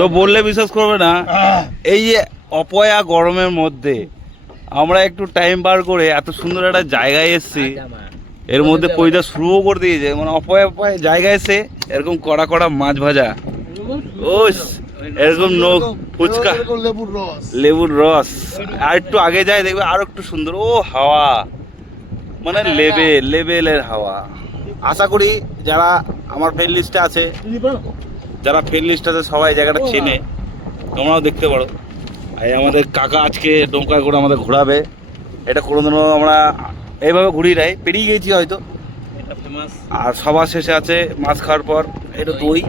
তো বললে বিশ্বাস করবে না, এই যে অপয়া গরমের মধ্যে আমরা একটু টাইম বার করে এত সুন্দর একটা জায়গায় এসেছি। এর মধ্যে পয়দা শুরুও করে দিয়েছে, মানে অপয়া অপয়া জায়গায় এসে এরকম কড়া কড়া মাছ ভাজা, ও এরকম ফুচকা, লেবুর রস, আর একটু আগে যায় দেখবে আরো একটু সুন্দর। ও হাওয়া মানে লেভেলের হাওয়া। আশা করি যারা আমার ফ্রেন্ড লিস্টে আছে, যারা ফ্রেন্ড লিস্ট আছে সবাই জায়গাটা চেনে, তোমরাও দেখতে পারো। আর আমাদের কাকা আজকে নৌকা করে আমাদের ঘোরাবে। এটা কোনোদিনও আমরা এইভাবে ঘুরিয়ে নাই, পেরিয়ে গেছি হয়তো। আর সবার শেষে আছে মাছ খাওয়ার পর এটা দই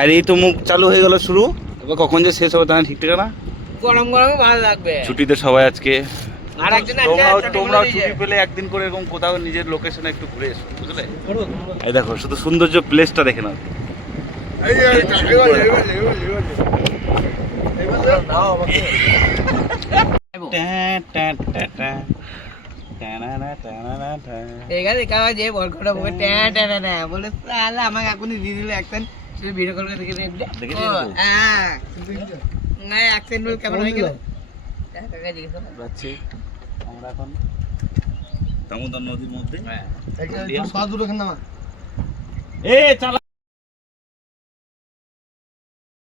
আর এই তো মুখ চালু হয়ে গেল শুরু। এবার কখন যে শেষ হবে তা ঠিক ঠিকানা। গরম গরমে ভালো লাগবে। ছুটিতে সবাই আজকে, আর একজন তোমরাও ছুটি পেলে একদিন করে এরকম কোথাও নিজের লোকেশনে একটু ঘুরে এসো, বুঝলে? এই দেখো শুধু সৌন্দর্য প্লেসটা দেখে নাও। এখানে কাজ যে বল করে বলে ট্যাঁ ট্যাঁ না বলে তাহলে আমাকে এখনই দিয়ে দিল একজন সেই ভিডিও কল করে দেখে দেখি। হ্যাঁ না অ্যাকসেন্ট রোল কেমন হয়ে গেল কাকা জিজ্ঞেস যাচ্ছি আমরা এখন দামোদর নদীর মধ্যে। একটু সাহায্য রাখেন না। এ চালা